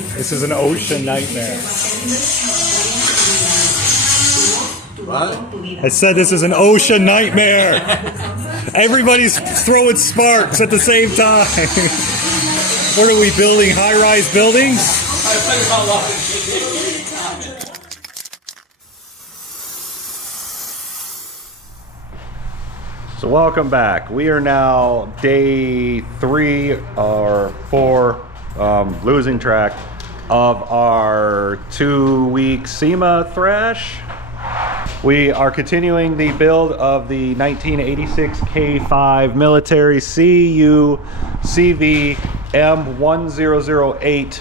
This is an ocean nightmare. What? I said this is an ocean nightmare. Everybody's throwing sparks at the same time. What are we building? High-rise buildings? So welcome back. We are now day 3 or 4, losing track of our 2-week Sema thrash. We are continuing the build of the 1986 K5 military CU CV M1008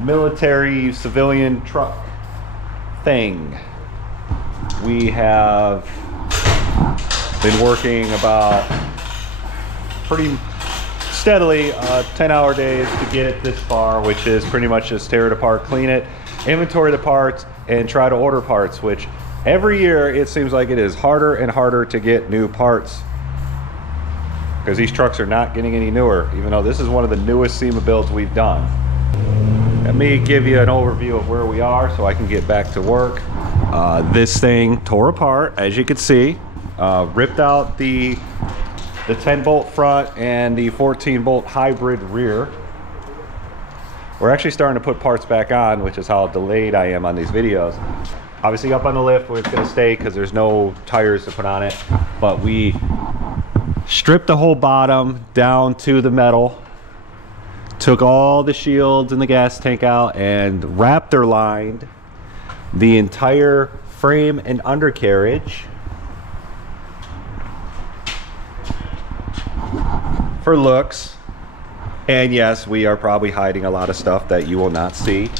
military civilian truck thing. We have been working about pretty steadily 10-hour days to get it this far, which is pretty much just tear it apart, clean it, inventory the parts, and try to order parts, which every year it seems like it is harder and harder to get new parts because these trucks are not getting any newer, even though this is one of the newest Sema builds we've done. Let me give you an overview of where we are so I can get back to work. This thing tore apart, as you can see. Ripped out the 10-bolt front and the 14-bolt hybrid rear. We're actually starting to put parts back on, which is how delayed I am on these videos. Obviously up on the lift where it's going to stay because there's no tires to put on it, but we stripped the whole bottom down to the metal, took all the shields and the gas tank out, and Raptor lined the entire frame and undercarriage for looks. And yes, we are probably hiding a lot of stuff that you will not see,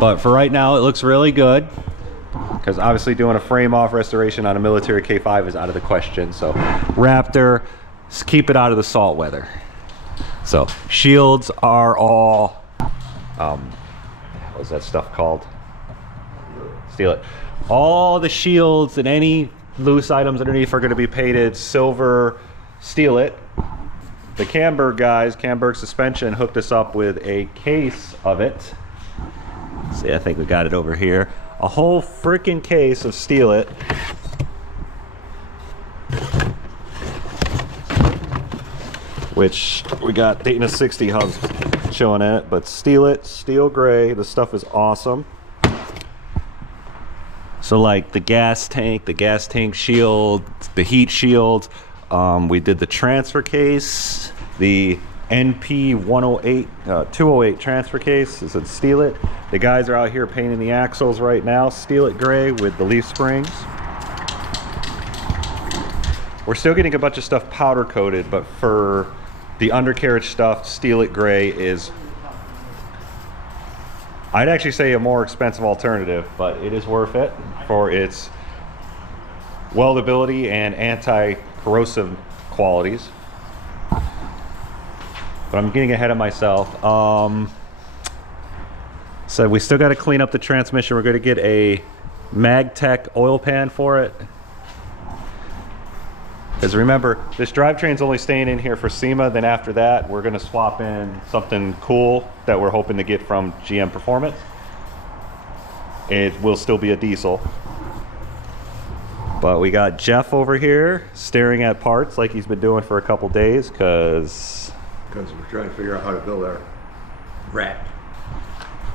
but for right now it looks really good because obviously doing a frame off restoration on a military K5 is out of the question. So Raptor, keep it out of the salt weather. So shields are all what's that stuff called? Steal it. All the shields and any loose items underneath are going to be painted silver steel it. The Camberg guys, Camberg Suspension, hooked us up with a case of it. See, I think we got it over here. A whole freaking case of Steel It. Which we got Daytona 60 hubs showing in it, but Steel It, steel gray, the stuff is awesome. So like the gas tank shield, the heat shield, we did the transfer case, the NP 108, 208 transfer case. Is it Steel It? The guys are out here painting the axles right now, Steel It gray with the leaf springs. We're still getting a bunch of stuff powder coated, but for the undercarriage stuff, Steel It gray is, I'd actually say, a more expensive alternative, but it is worth it for its weldability and anti-corrosive qualities. But I'm getting ahead of myself. So we still got to clean up the transmission. We're going to get a MagTech oil pan for it. Because remember, this drivetrain's only staying in here for Sema. Then after that, we're going to swap in something cool that we're hoping to get from GM Performance. It will still be a diesel. But we got Jeff over here staring at parts like he's been doing for a couple days because we're trying to figure out how to build our rack.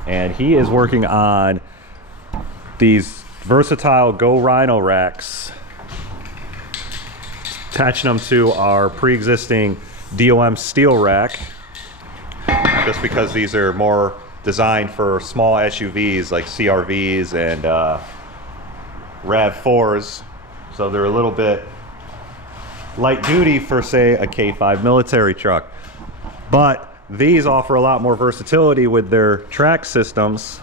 And he is working on these versatile Go Rhino racks, attaching them to our pre-existing DOM steel rack, just because these are more designed for small SUVs like CRVs and RAV4s. So they're a little bit light duty for, say, a K5 military truck. But these offer a lot more versatility with their track systems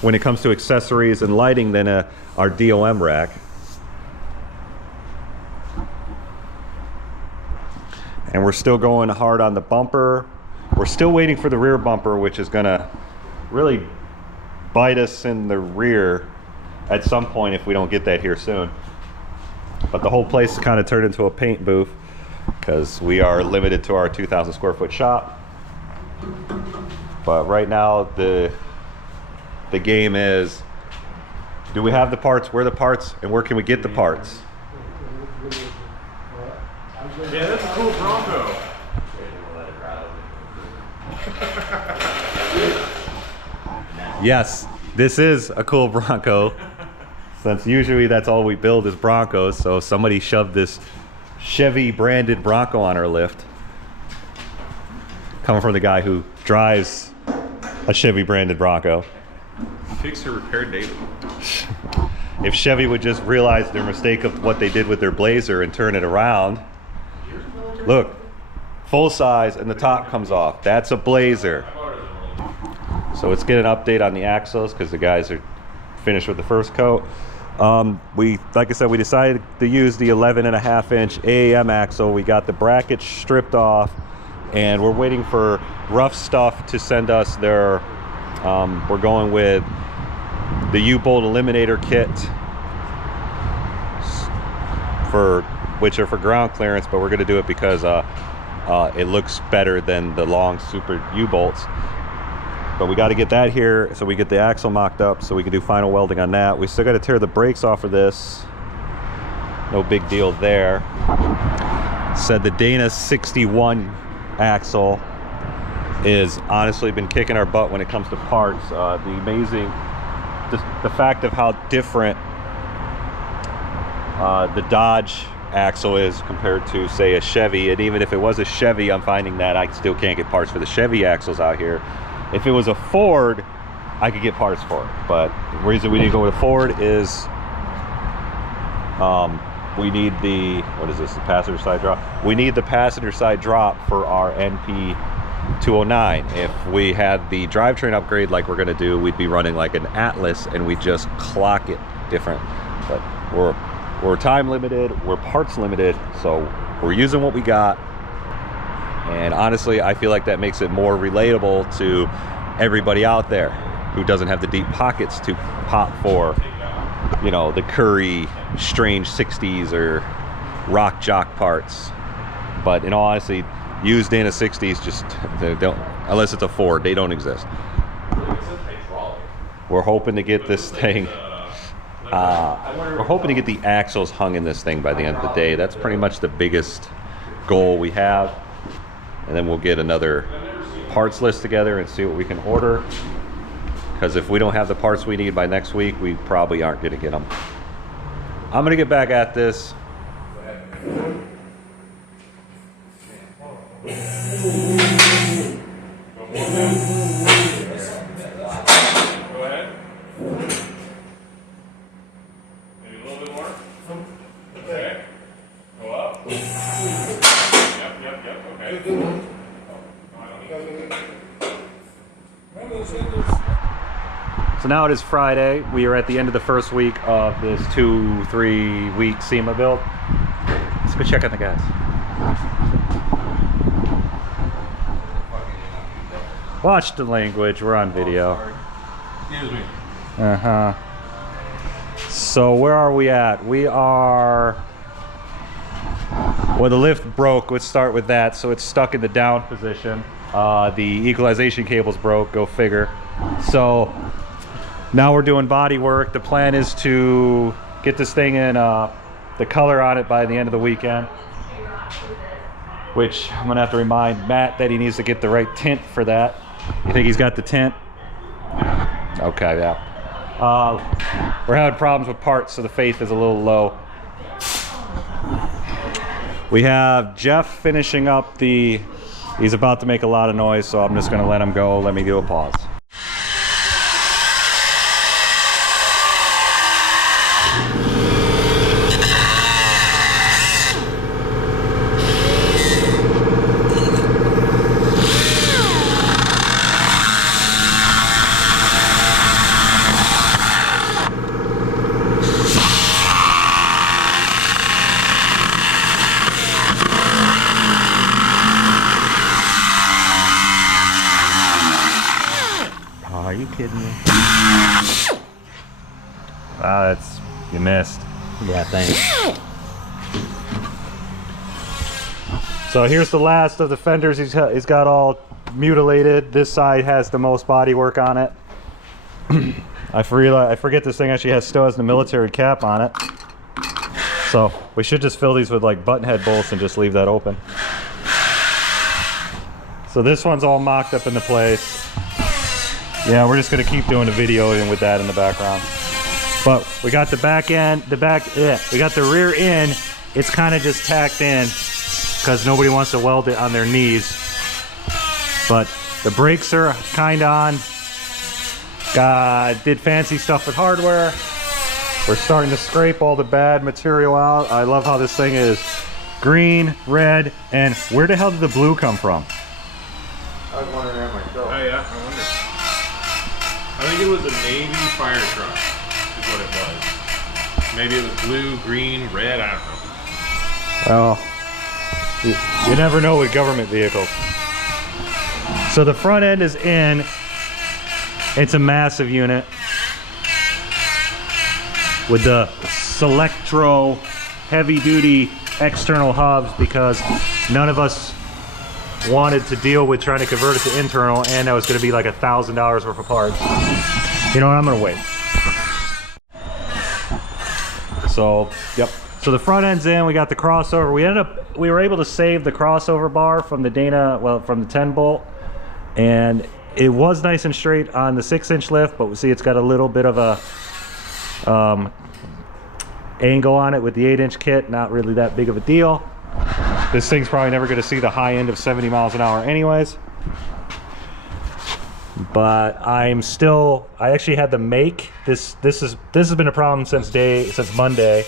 when it comes to accessories and lighting than our DOM rack. And we're still going hard on the bumper. We're still waiting for the rear bumper, which is gonna really bite us in the rear at some point if we don't get that here soon. But the whole place kind of turned into a paint booth because we are limited to our 2,000 square foot shop. But right now the game is, do we have the parts? Where are the parts? And where can we get the parts? Yeah, that's a cool Bronco. Yes, this is a cool Bronco. Since usually that's all we build is Broncos, so somebody shoved this Chevy branded Bronco on our lift. Coming from the guy who drives a Chevy branded Bronco. Fix or repair daily. If Chevy would just realize their mistake of what they did with their Blazer and turn it around. Look, full size and the top comes off. That's a Blazer. So let's get an update on the axles because the guys are finished with the first coat. Like I said, we decided to use the 11.5-inch AAM axle. We got the brackets stripped off and we're waiting for Rough Stuff to send us their, we're going with the U-bolt eliminator kit, which are for ground clearance, but we're going to do it because it looks better than the long super U-bolts. But we got to get that here so we get the axle mocked up so we can do final welding on that. We still got to tear the brakes off of this. No big deal there. Said the Dana 61 axle is honestly been kicking our butt when it comes to parts. The fact of how different the Dodge axle is compared to, say, a Chevy. And even if it was a Chevy, I'm finding that I still can't get parts for the Chevy axles out here. If it was a Ford, I could get parts for it. But the reason we didn't go with a Ford is we need the, what is this, the passenger side drop? We need the passenger side drop for our NP 209. If we had the drivetrain upgrade like we're gonna do, we'd be running like an Atlas and we just clock it different. But we're time limited, we're parts limited, so we're using what we got. And honestly, I feel like that makes it more relatable to everybody out there who doesn't have the deep pockets to pop for, you know, the Curry strange 60s or rock jock parts. But in all honesty, used Dana 60s just, they don't, unless it's a Ford, they don't exist. We're hoping to get this thing, we're hoping to get the axles hung in this thing by the end of the day. That's pretty much the biggest goal we have. And then we'll get another parts list together and see what we can order. Because if we don't have the parts we need by next week, we probably aren't gonna get them. I'm gonna get back at this. So now it is Friday. We are at the end of the first week of this 2-3 week SEMA build. Let's go check out the guys. Watch the language, we're on video. Excuse me. Uh-huh. So where are we at? We are, well, the lift broke. Let's start with that. So it's stuck in the down position. The equalization cable's broke, go figure. So now we're doing body work. The plan is to get this thing in the color on it by the end of the weekend, which I'm gonna have to remind Matt that he needs to get the right tint for that. You think he's got the tint? Okay, yeah. We're having problems with parts, so the faith is a little low. We have Jeff finishing up he's about to make a lot of noise, so I'm just gonna let him go. Let me do a pause. Are you kidding me? Ah, you missed. Yeah, thanks. So here's the last of the fenders. He's got all mutilated. This side has the most body work on it. I forget this thing actually still has the military cap on it. So we should just fill these with like button head bolts and just leave that open. So this one's all mocked up into place. Yeah, we're just gonna keep doing the video with that in the background. But we got the back end, we got the rear end. It's kind of just tacked in because nobody wants to weld it on their knees. But the brakes are kind of on. Did fancy stuff with hardware. We're starting to scrape all the bad material out. I love how this thing is green, red, and where the hell did the blue come from? I was wondering that myself. Oh yeah, I wonder. I think it was a Navy fire truck, is what it was. Maybe it was blue, green, red, I don't know. Well, you never know with government vehicles. So the front end is in. It's a massive unit with the Selectro heavy duty external hubs because none of us wanted to deal with trying to convert it to internal, and that was going to be like $1,000 worth of parts. You know what, I'm going to wait. So, yep. So the front end's in, we got the crossover. We were able to save the crossover bar from the from the 10 bolt, and it was nice and straight on the 6-inch lift, but we see it's got a little bit of a angle on it with the 8-inch kit. Not really that big of a deal. This thing's probably never going to see the high end of 70 miles an hour anyways. But I actually had to make this has been a problem since Monday.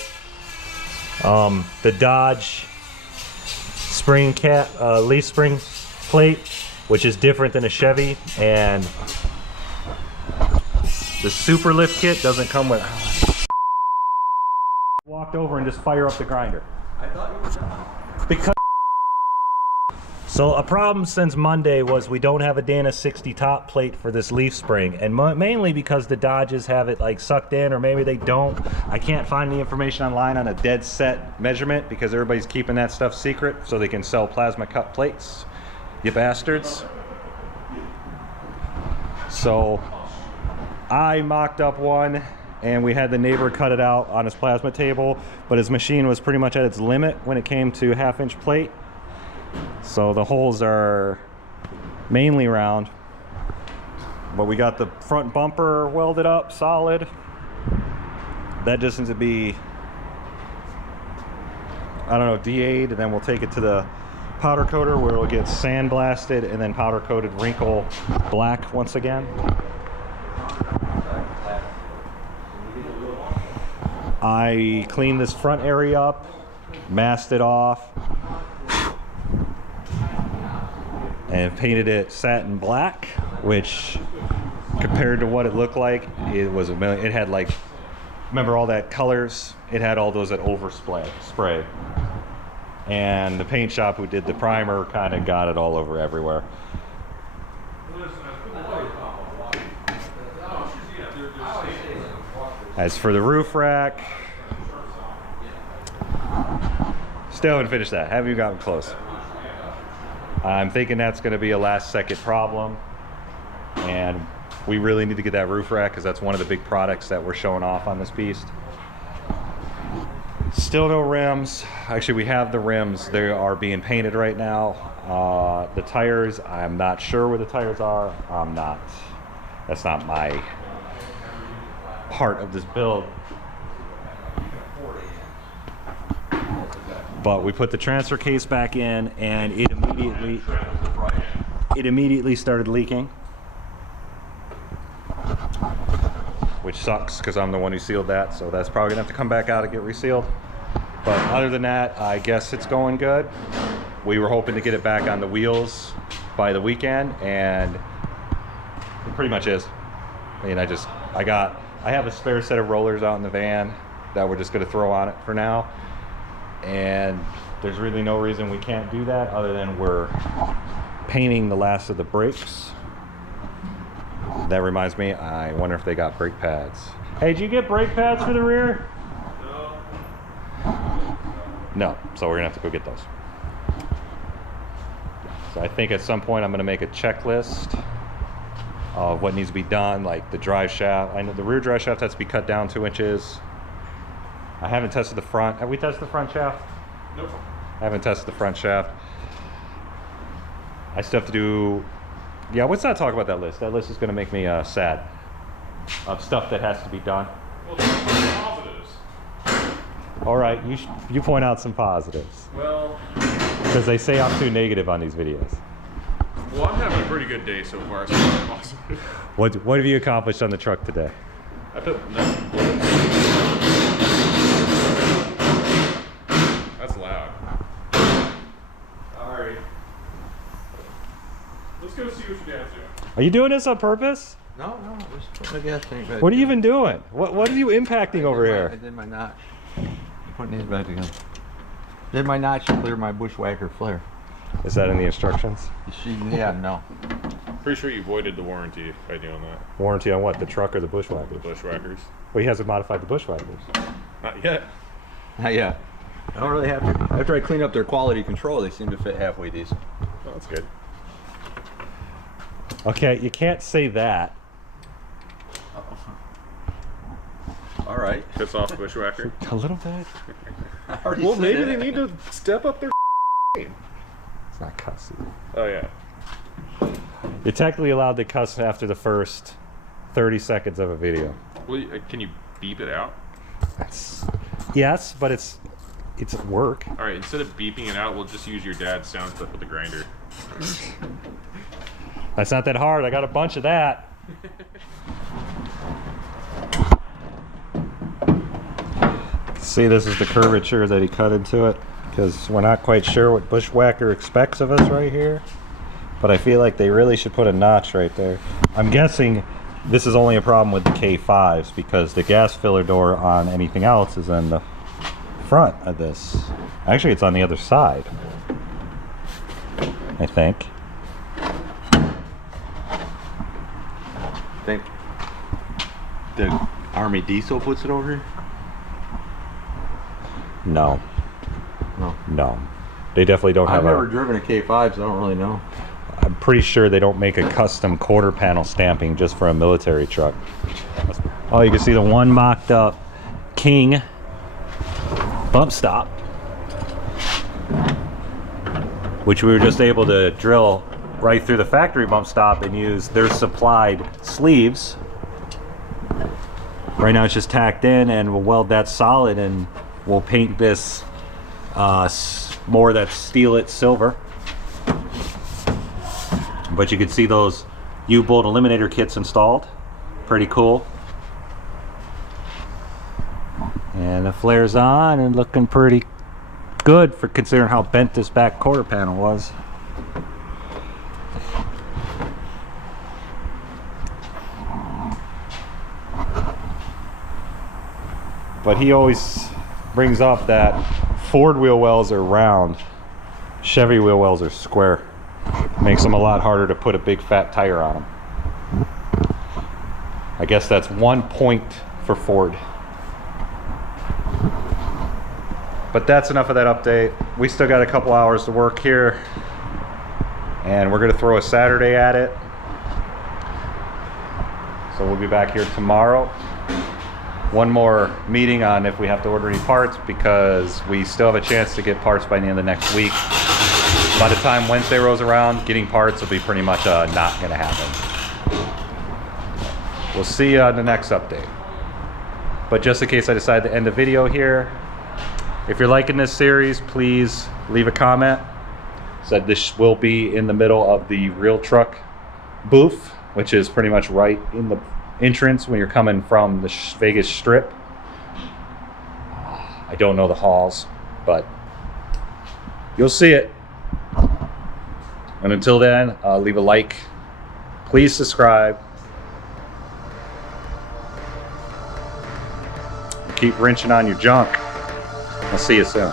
The Dodge spring cap, leaf spring plate, which is different than a Chevy, and the super lift kit doesn't come with. Walked over and just fire up the grinder. I thought you were done. Because so a problem since Monday was we don't have a Dana 60 top plate for this leaf spring, and mainly because the Dodges have it like sucked in, or maybe they don't. I can't find the information online on a dead set measurement because everybody's keeping that stuff secret so they can sell plasma cut plates, you bastards. So I mocked up one, and we had the neighbor cut it out on his plasma table, but his machine was pretty much at its limit when it came to 1/2-inch plate. So the holes are mainly round, but we got the front bumper welded up solid. That just needs to be, I don't know, DA'd, and then we'll take it to the powder coater where it'll get sandblasted and then powder coated wrinkle black once again. I cleaned this front area up, masked it off, and painted it satin black, which compared to what it looked like, it was a million. It had like, remember all that colors? It had all those that spray. And the paint shop who did the primer kind of got it all over everywhere. As for the roof rack, still haven't finished that. Haven't even gotten close. I'm thinking that's going to be a last second problem, and we really need to get that roof rack because that's one of the big products that we're showing off on this beast. Still no rims. Actually, we have the rims. They are being painted right now. The tires, I'm not sure where the tires are. That's not my part of this build. But we put the transfer case back in, and it immediately started leaking, which sucks because I'm the one who sealed that, so that's probably gonna have to come back out and get resealed. But other than that, I guess it's going good. We were hoping to get it back on the wheels by the weekend, and it pretty much is. I mean, I have a spare set of rollers out in the van that we're just gonna throw on it for now. And there's really no reason we can't do that other than we're painting the last of the brakes. That reminds me, I wonder if they got brake pads. Hey, did you get brake pads for the rear? No. So we're gonna have to go get those. So I think at some point I'm going to make a checklist of what needs to be done, like the drive shaft. I know the rear drive shaft has to be cut down 2 inches. I haven't tested the front. Have we tested the front shaft? Nope. I haven't tested the front shaft. I still have to do, yeah, let's not talk about that list. That list is going to make me sad of stuff that has to be done. Well, there's positives. All right, you point out some positives. Well, because they say I'm too negative on these videos. well, I'm having a pretty good day so far, so that's positive. What have you accomplished on the truck today? I put nothing. That's loud. Alright. Let's go see what your dad's doing. Are you doing this on purpose? No, just putting the gas tank back. What are you even doing? What are you impacting over I here? did my notch. I'm putting these back together. Did my notch to clear my bushwhacker flare. Is that in the instructions? Yeah, no. Pretty sure you voided the warranty by doing that. Warranty on what? The truck or the bushwhacker? The bushwhackers. Well, he hasn't modified the bushwhackers. Not yet. Yeah. I don't really have to. After I clean up their quality control, they seem to fit halfway decent. Oh, that's good. Okay, you can't say that. All right. Piss off the bushwhacker. A little bit. Well, maybe they need to step up their It's not cussy. Oh, yeah. You're technically allowed to cuss after the first 30 seconds of a video. Well, can you beep it out? That's, yes, but it's at work. All right, instead of beeping it out, we'll just use your dad's sound clip with the grinder. That's not that hard. I got a bunch of that. See, this is the curvature that he cut into it, because we're not quite sure what Bushwhacker expects of us right here, but I feel like they really should put a notch right there. I'm guessing this is only a problem with the K5s, because the gas filler door on anything else is in the front of this. Actually, it's on the other side, I think. Think the Army diesel puts it over here? No. No. No. They definitely don't have I've never driven a K5, so I don't really know. I'm pretty sure they don't make a custom quarter panel stamping just for a military truck. Oh, you can see the one mocked up King bump stop, which we were just able to drill right through the factory bump stop and use their supplied sleeves. Right now it's just tacked in, and we'll weld that solid, and we'll paint this more that steel it silver. But you can see those U-bolt eliminator kits installed. Pretty cool. And the flare's on and looking pretty good for considering how bent this back quarter panel was. But he always brings up that Ford wheel wells are round, Chevy wheel wells are square. Makes them a lot harder to put a big fat tire on them. I guess that's 1 point for Ford. But that's enough of that update. We still got a couple hours to work here, and we're gonna throw a Saturday at it. So we'll be back here tomorrow. One more meeting on if we have to order any parts, because we still have a chance to get parts by the end of next week. By the time Wednesday rolls around, getting parts will be pretty much not gonna happen. We'll see you on the next update. But just in case I decide to end the video here, if you're liking this series, please leave a comment. Said this will be in the middle of the Real Truck booth, which is pretty much right in the entrance when you're coming from the Vegas Strip. I don't know the halls, but you'll see it. And until then, leave a like. Please subscribe. Keep wrenching on your junk. I'll see you soon.